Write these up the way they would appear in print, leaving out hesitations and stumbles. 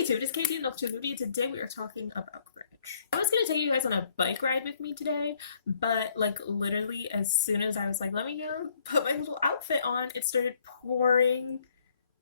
Hey YouTube, it is Katie and Lucky. Today we are talking about cringe. I was gonna take you guys on a bike ride with me today, but like literally as soon as I was like, let me go put my little outfit on, it started pouring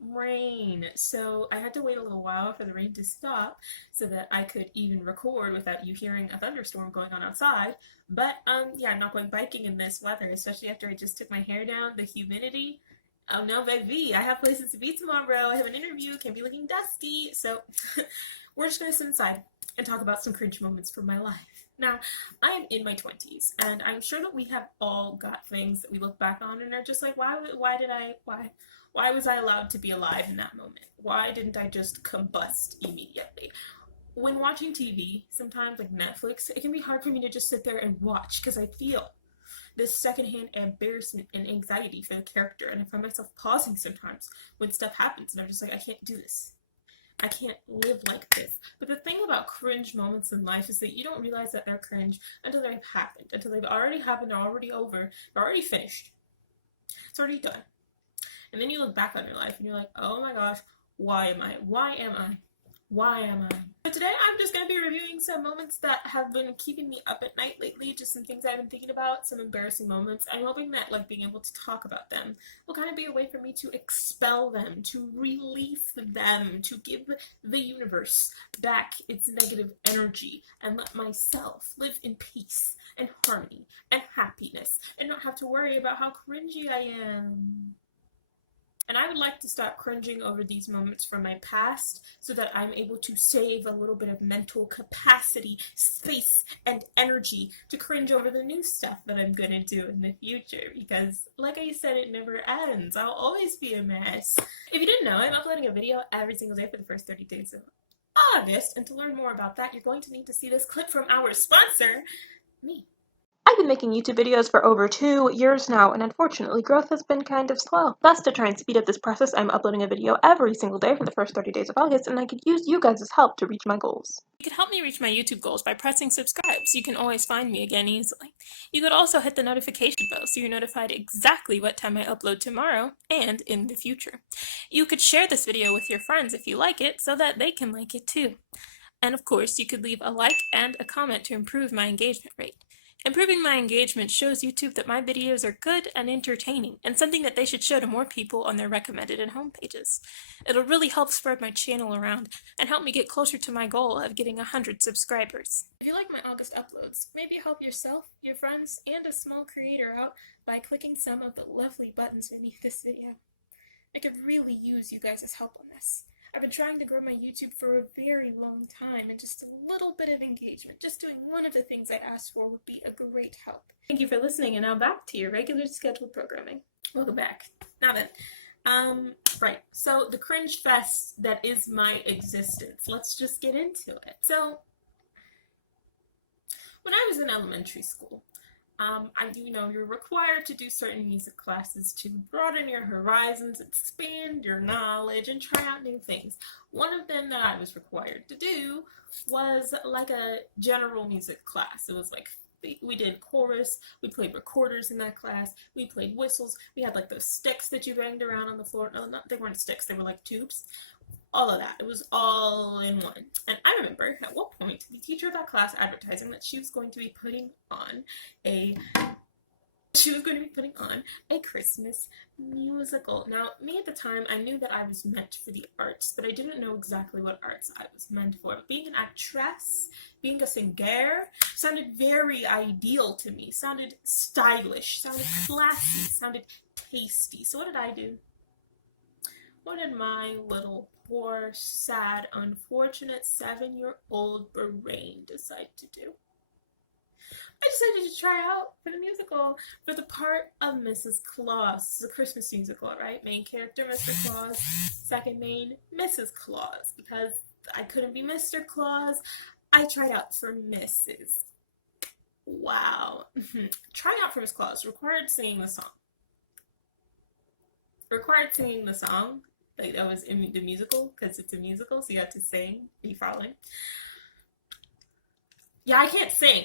rain. So I had to wait a little while for the rain to stop so that I could even record without you hearing a thunderstorm going on outside. But yeah, I'm not going biking in this weather, especially after I just took my hair down, the humidity. Oh no, baby, I have places to be tomorrow. I have an interview, can't be looking dusty. So we're just gonna sit inside and talk about some cringe moments from my life. Now, I am in my 20s, and I'm sure that we have all got things that we look back on and are just like, why was I allowed to be alive in that moment? Why didn't I just combust immediately? When watching TV, sometimes like Netflix, it can be hard for me to just sit there and watch because I feel this secondhand embarrassment and anxiety for the character, and I find myself pausing sometimes when stuff happens, and I'm just like, I can't do this. I can't live like this. But the thing about cringe moments in life is that you don't realize that they're cringe until they've happened. Until they've already happened, they're already over, they're already finished. It's already done. And then you look back on your life and you're like, oh my gosh, why am I? Why am I? Why am I? So today I'm just going to be reviewing some moments that have been keeping me up at night lately, just some things I've been thinking about, some embarrassing moments. I'm hoping that like being able to talk about them will kind of be a way for me to expel them, to release them, to give the universe back its negative energy and let myself live in peace and harmony and happiness and not have to worry about how cringy I am. And I would like to stop cringing over these moments from my past so that I'm able to save a little bit of mental capacity, space, and energy to cringe over the new stuff that I'm going to do in the future. Because, like I said, it never ends. I'll always be a mess. If you didn't know, I'm uploading a video every single day for the first 30 days of August. And to learn more about that, you're going to need to see this clip from our sponsor, me. I've been making YouTube videos for over 2 years now, and unfortunately growth has been kind of slow. Thus, to try and speed up this process, I'm uploading a video every single day for the first 30 days of August, and I could use you guys' help to reach my goals. You could help me reach my YouTube goals by pressing subscribe so you can always find me again easily. You could also hit the notification bell so you're notified exactly what time I upload tomorrow and in the future. You could share this video with your friends if you like it so that they can like it too. And of course, you could leave a like and a comment to improve my engagement rate. Improving my engagement shows YouTube that my videos are good and entertaining, and something that they should show to more people on their recommended and home pages. It'll really help spread my channel around and help me get closer to my goal of getting 100 subscribers. If you like my August uploads, maybe help yourself, your friends, and a small creator out by clicking some of the lovely buttons beneath this video. I could really use you guys' help on this. I've been trying to grow my YouTube for a very long time, and just a little bit of engagement, just doing one of the things I asked for would be a great help. Thank you for listening, and now back to your regular scheduled programming. Welcome back. Now then, right, so the cringe fest that is my existence. Let's just get into it. So, when I was in elementary school, you're required to do certain music classes to broaden your horizons, expand your knowledge, and try out new things. One of them that I was required to do was like a general music class. It was like, we did chorus, we played recorders in that class, we played whistles, we had like those sticks that you banged around on the floor. No, they weren't sticks, they were like tubes. All of that. It was all in one. And I remember at one point the teacher of that class advertising that she was going to be putting on a Christmas musical. Now, me at the time, I knew that I was meant for the arts, but I didn't know exactly what arts I was meant for. Being an actress, being a singer, sounded very ideal to me. Sounded stylish, sounded classy, sounded tasty. So what did I do? What did my little poor, sad, unfortunate 7-year-old brain decide to do? I decided to try out for the musical for the part of Mrs. Claus. It's a Christmas musical, right? Main character, Mr. Claus. Second main, Mrs. Claus. Because I couldn't be Mr. Claus, I tried out for Mrs. Wow. Trying out for Mrs. Claus required singing the song. Like that was in the musical, because it's a musical, so you have to sing. Are you following? Yeah, I can't sing.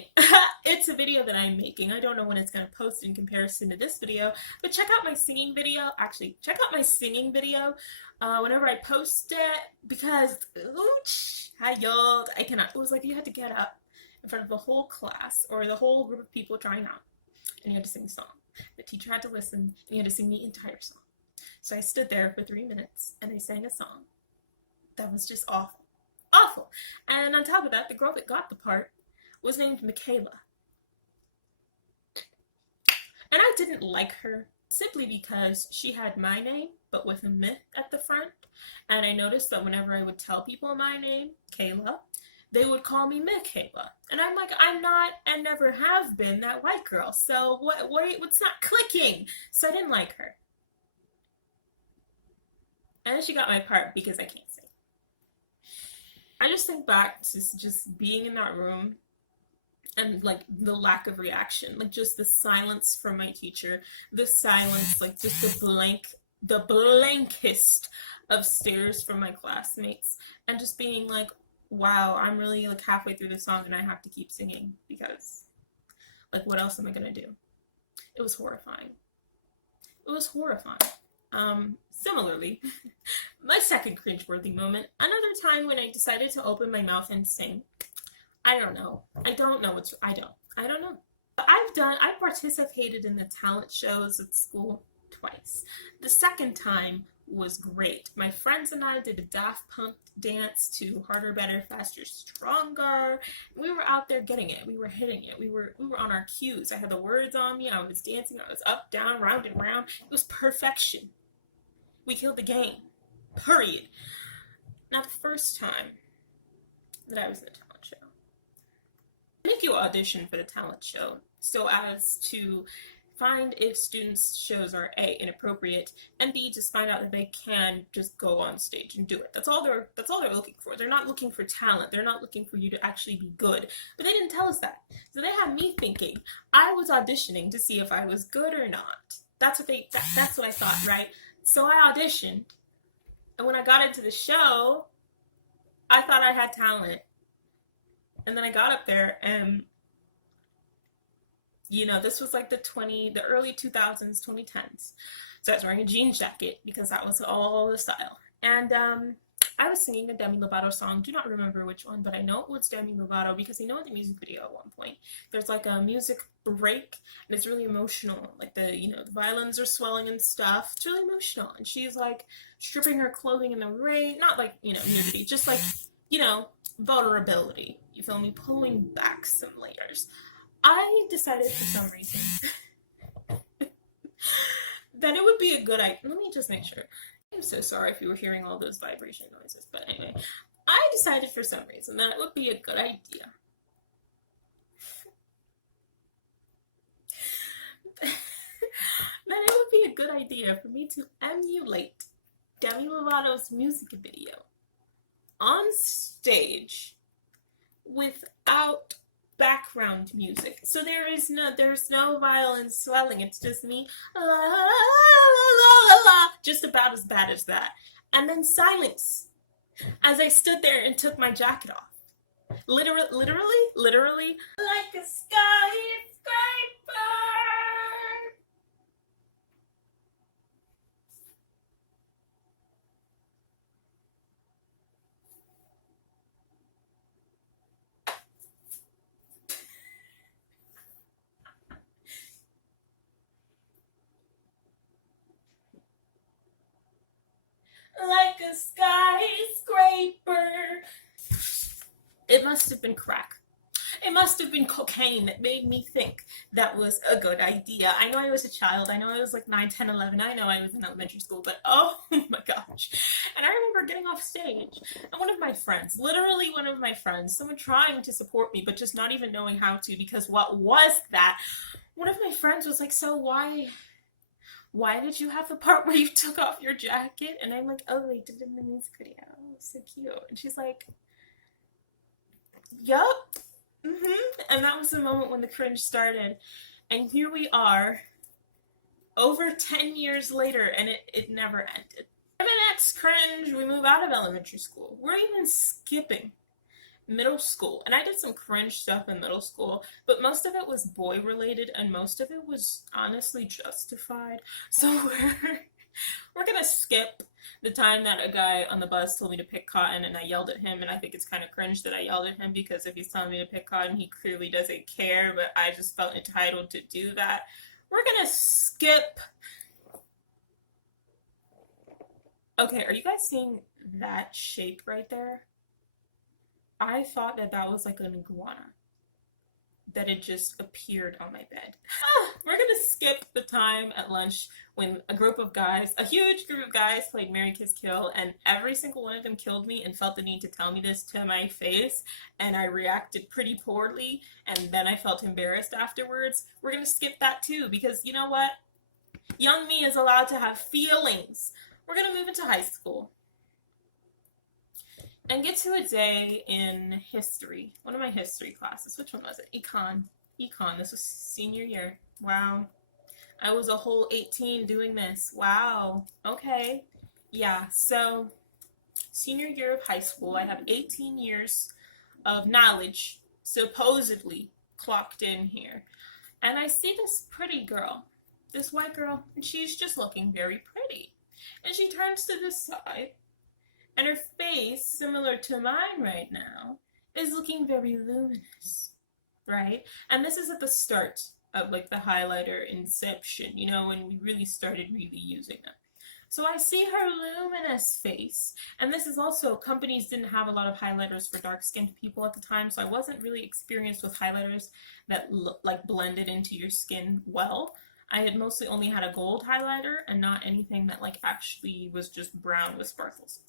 It's a video that I'm making. I don't know when it's going to post in comparison to this video, but check out my singing video. Actually, check out my singing video whenever I post it, because ooch, I yelled. I cannot. It was like you had to get up in front of the whole class or the whole group of people trying out, and you had to sing a song. The teacher had to listen, and you had to sing the entire song. So I stood there for 3 minutes, and I sang a song that was just awful. Awful. And on top of that, the girl that got the part was named Michaela. And I didn't like her simply because she had my name, but with a myth at the front. And I noticed that whenever I would tell people my name, Kayla, they would call me Michaela. And I'm like, I'm not and never have been that white girl. So what's not clicking? So I didn't like her. And then she got my part because I can't sing. I just think back to just being in that room and like the lack of reaction, like just the silence from my teacher, the silence, like just the blankest of stares from my classmates, and just being like, wow, I'm really like halfway through the song and I have to keep singing because like what else am I gonna do? It was horrifying. It was horrifying. Similarly, my second cringeworthy moment, another time when I decided to open my mouth and sing. I don't know. I don't know. I don't know. But I've participated in the talent shows at school twice. The second time was great. My friends and I did a Daft Punk dance to Harder, Better, Faster, Stronger. We were out there getting it. We were hitting it. We were on our cues. I had the words on me. I was dancing. I was up, down, round and round. It was perfection. We killed the game. Period. Now the first time that I was in a talent show, I think you audition for the talent show so as to find if students' shows are A, inappropriate, and B, just find out that they can just go on stage and do it. That's all they're looking for. They're not looking for talent. They're not looking for you to actually be good. But they didn't tell us that. So they had me thinking I was auditioning to see if I was good or not. That's what I thought, right? So I auditioned, and when I got into the show, I thought I had talent. And then I got up there, and this was like the early 2000s, 2010s. So I was wearing a jeans jacket because that was all the style. And I was singing a Demi Lovato song. Do not remember which one, but I know it was Demi Lovato because I know in the music video at one point there's like a music break and it's really emotional. Like the violins are swelling and stuff. It's really emotional. And she's like stripping her clothing in the rain. Not like, nudity, just like, vulnerability. You feel me? Pulling back some layers. I decided for some reason that it would be a good idea. Let me just make sure. I'm so sorry if you were hearing all those vibration noises, but anyway, I decided for some reason that it would be a good idea that it would be a good idea for me to emulate Demi Lovato's music video on stage without background music. So there's no violin swelling. It's just me, just about as bad as that. And then silence as I stood there and took my jacket off. Literally, like a skyscraper. Like a skyscraper. It must have been crack. It must have been cocaine that made me think that was a good idea. I know I was a child. I know I was like 9, 10, 11. I know I was in elementary school, but oh my gosh. And I remember getting off stage and one of my friends, literally one of my friends, someone trying to support me, but just not even knowing how to, because what was that? One of my friends was like, so why did you have the part where you took off your jacket? And I'm like, oh, they did it in the music video. It was so cute. And she's like, yup. And that was the moment when the cringe started. And here we are, over 10 years later, and it never ended. For the next cringe, we move out of elementary school. We're even skipping middle school, and I did some cringe stuff in middle school, but most of it was boy related and most of it was honestly justified. So we're gonna skip the time that a guy on the bus told me to pick cotton and I yelled at him, and I think it's kind of cringe that I yelled at him because if he's telling me to pick cotton, he clearly doesn't care, but I just felt entitled to do that. We're gonna skip. Okay, are you guys seeing that shape right there? I thought that that was like an iguana that had just appeared on my bed. We're gonna skip the time at lunch when a group of guys, a huge group of guys, played Marry, Kiss, Kill, and every single one of them killed me and felt the need to tell me this to my face, and I reacted pretty poorly, and then I felt embarrassed afterwards. We're gonna skip that too, because you know what? Young me is allowed to have feelings. We're gonna move into high school and get to a day in history. One of my history classes. Which one was it? Econ. This was senior year. Wow. I was a whole 18 doing this. Wow. Okay. Yeah, so senior year of high school, I have 18 years of knowledge supposedly clocked in here. And I see this pretty girl, this white girl, and she's just looking very pretty. And she turns to the side, and her face, similar to mine right now, is looking very luminous, right? And this is at the start of like the highlighter inception, you know, when we really started really using them. So I see her luminous face, and this is also, companies didn't have a lot of highlighters for dark-skinned people at the time, so I wasn't really experienced with highlighters that like blended into your skin well. I had mostly only had a gold highlighter and not anything that like actually was just brown with sparkles.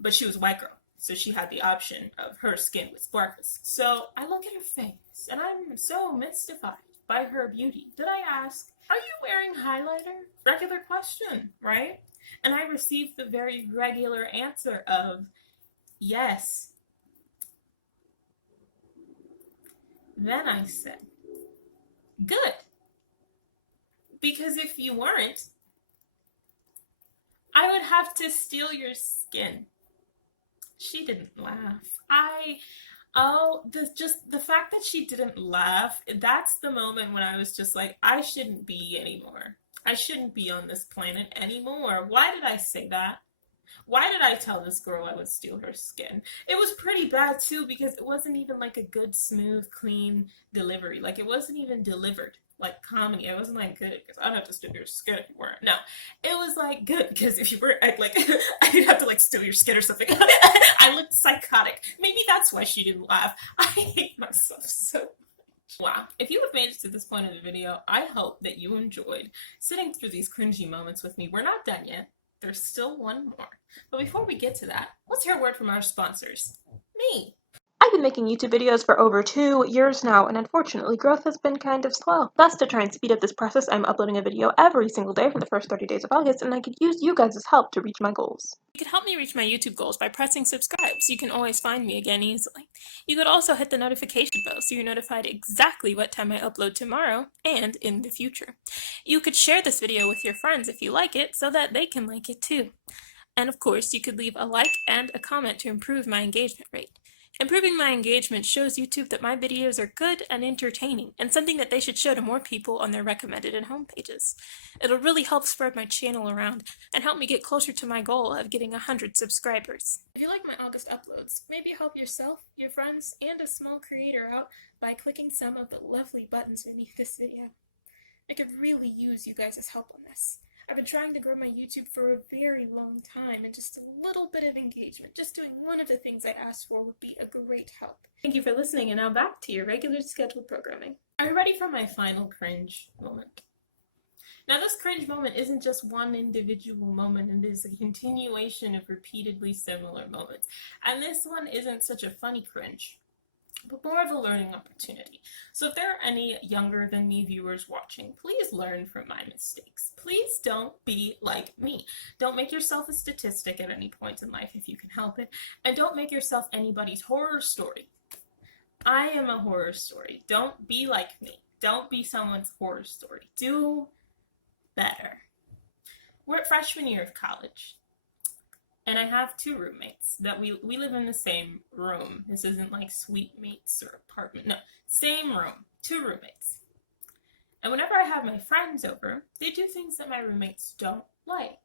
But she was a white girl, so she had the option of her skin with sparkles. So I look at her face, and I'm so mystified by her beauty that I ask, "Are you wearing highlighter?" Regular question, right? And I received the very regular answer of, "Yes." Then I said, "Good. Because if you weren't, I would have to steal your skin." She didn't laugh. Just the fact that she didn't laugh, that's the moment when I was just like, I shouldn't be anymore. I shouldn't be on this planet anymore. Why did I say that? Why did I tell this girl I would steal her skin? It was pretty bad too, because it wasn't even like a good, smooth, clean delivery. Like, it wasn't even delivered like comedy. It wasn't like good because I'd have to steal your skin if you weren't. No, it was like good because if you were like I'd have to like steal your skin or something. I looked psychotic. Maybe that's why she didn't laugh. I hate myself so much. Wow. If you have made it to this point of the video, I hope that you enjoyed sitting through these cringy moments with me. We're not done yet. There's still one more. But before we get to that, let's hear a word from our sponsors. Me. I've been making YouTube videos for over 2 years now, and unfortunately growth has been kind of slow. Thus, to try and speed up this process, I'm uploading a video every single day for the first 30 days of August, and I could use you guys' help to reach my goals. You could help me reach my YouTube goals by pressing subscribe so you can always find me again easily. You could also hit the notification bell so you're notified exactly what time I upload tomorrow and in the future. You could share this video with your friends if you like it so that they can like it too. And of course, you could leave a like and a comment to improve my engagement rate. Improving my engagement shows YouTube that my videos are good and entertaining, and something that they should show to more people on their recommended and home pages. It'll really help spread my channel around, and help me get closer to my goal of getting 100 subscribers. If you like my August uploads, maybe help yourself, your friends, and a small creator out by clicking some of the lovely buttons beneath this video. I could really use you guys' help on this. I've been trying to grow my YouTube for a very long time, and just a little bit of engagement, just doing one of the things I asked for, would be a great help. Thank you for listening, and now back to your regular scheduled programming. Are you ready for my final cringe moment? Now, this cringe moment isn't just one individual moment, it is a continuation of repeatedly similar moments. And this one isn't such a funny cringe, but more of a learning opportunity. So if there are any younger than me viewers watching, please learn from my mistakes. Please don't be like me. Don't make yourself a statistic at any point in life if you can help it, and don't make yourself anybody's horror story. I am a horror story. Don't be like me. Don't be someone's horror story. Do better. We're at freshman year of college, And I have two roommates that we live in the same room. This isn't like suite mates or apartment. No, same room, two roommates. And whenever I have my friends over, they do things that my roommates don't like.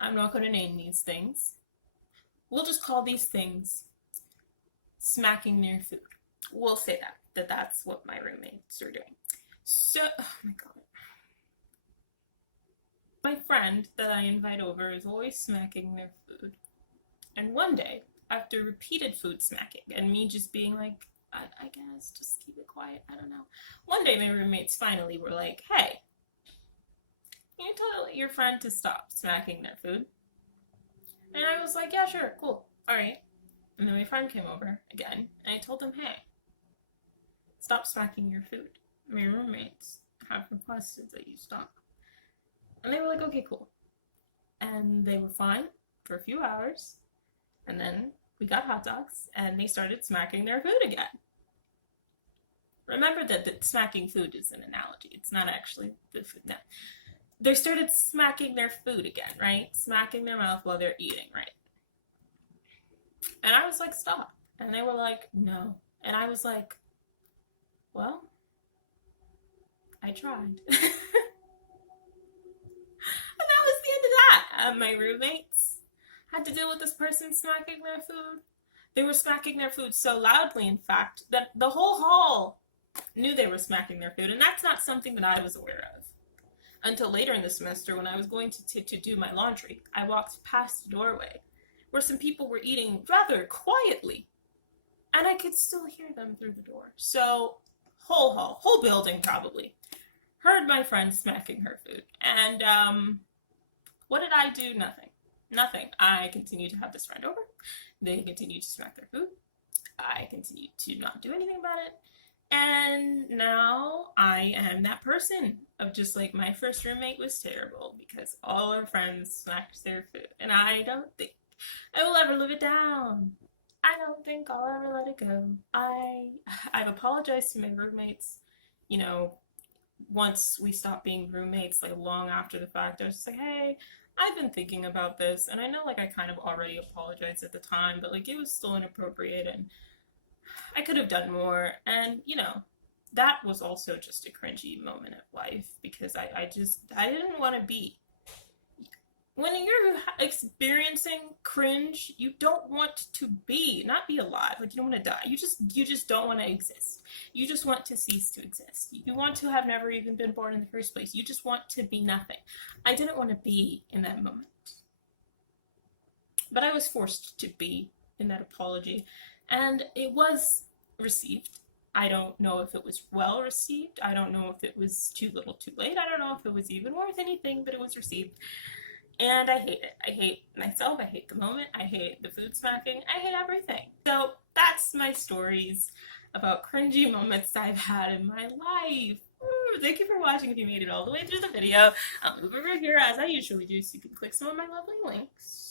I'm not going to name these things. We'll just call these things smacking their food. We'll say that's what my roommates are doing. So, oh my god. My friend that I invite over is always smacking their food. And one day, after repeated food smacking, and me just being like, I guess, just keep it quiet, I don't know. One day my roommates finally were like, hey, can you tell your friend to stop smacking their food? And I was like, yeah, sure, cool, alright. And then my friend came over again, and I told him, hey, stop smacking your food. My roommates have requested that you stop. And they were like, okay, cool. And they were fine for a few hours. And then we got hot dogs, and they started smacking their food again. Remember that smacking food is an analogy. It's not actually the food. No. They started smacking their food again, right? Smacking their mouth while they're eating, right? And I was like, stop. And they were like, no. And I was like, well, I tried. My roommates had to deal with this person smacking their food. They were smacking their food so loudly, in fact, that the whole hall knew they were smacking their food, and that's not something that I was aware of. Until later in the semester, when I was going to do my laundry, I walked past the doorway where some people were eating rather quietly, and I could still hear them through the door. So, whole hall, whole building probably, heard my friend smacking her food, and what did I do? Nothing. Nothing. I continued to have this friend over. They continued to smack their food. I continued to not do anything about it. And now I am that person of just like, my first roommate was terrible because all our friends smacked their food. And I don't think I will ever live it down. I don't think I'll ever let it go. I've apologized to my roommates, you know, once we stopped being roommates, like long after the fact. I was just like, hey, I've been thinking about this, and I know like I kind of already apologized at the time, but like it was still inappropriate and I could have done more. And you know, that was also just a cringy moment of life because I didn't want to be. When you're experiencing cringe, you don't want to not be alive. Like, you don't want to die. You just don't want to exist. You just want to cease to exist. You want to have never even been born in the first place. You just want to be nothing. I didn't want to be in that moment. But I was forced to be in that apology. And it was received. I don't know if it was well received. I don't know if it was too little too late. I don't know if it was even worth anything, but it was received. And I hate it. I hate myself. I hate the moment. I hate the food smacking. I hate everything. So that's my stories about cringy moments I've had in my life. Ooh, thank you for watching if you made it all the way through the video. I'll move over here as I usually do so you can click some of my lovely links.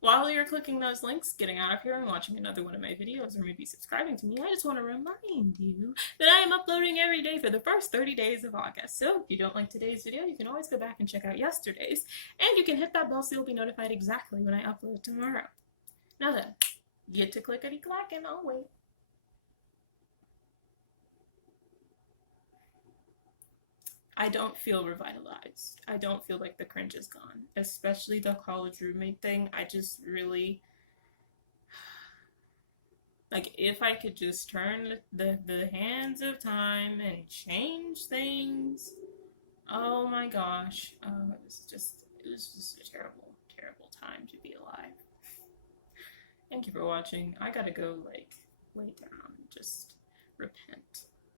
While you're clicking those links, getting out of here and watching another one of my videos, or maybe subscribing to me, I just want to remind you that I am uploading every day for the first 30 days of August. So if you don't like today's video, you can always go back and check out yesterday's, and you can hit that bell so you'll be notified exactly when I upload tomorrow. Now then, get to clickety-clack and I'll wait. I don't feel revitalized. I don't feel like the cringe is gone, especially the college roommate thing. I just really, like, if I could just turn the hands of time and change things, oh my gosh, it was just a terrible, terrible time to be alive. Thank you for watching. I gotta go, like, lay down, just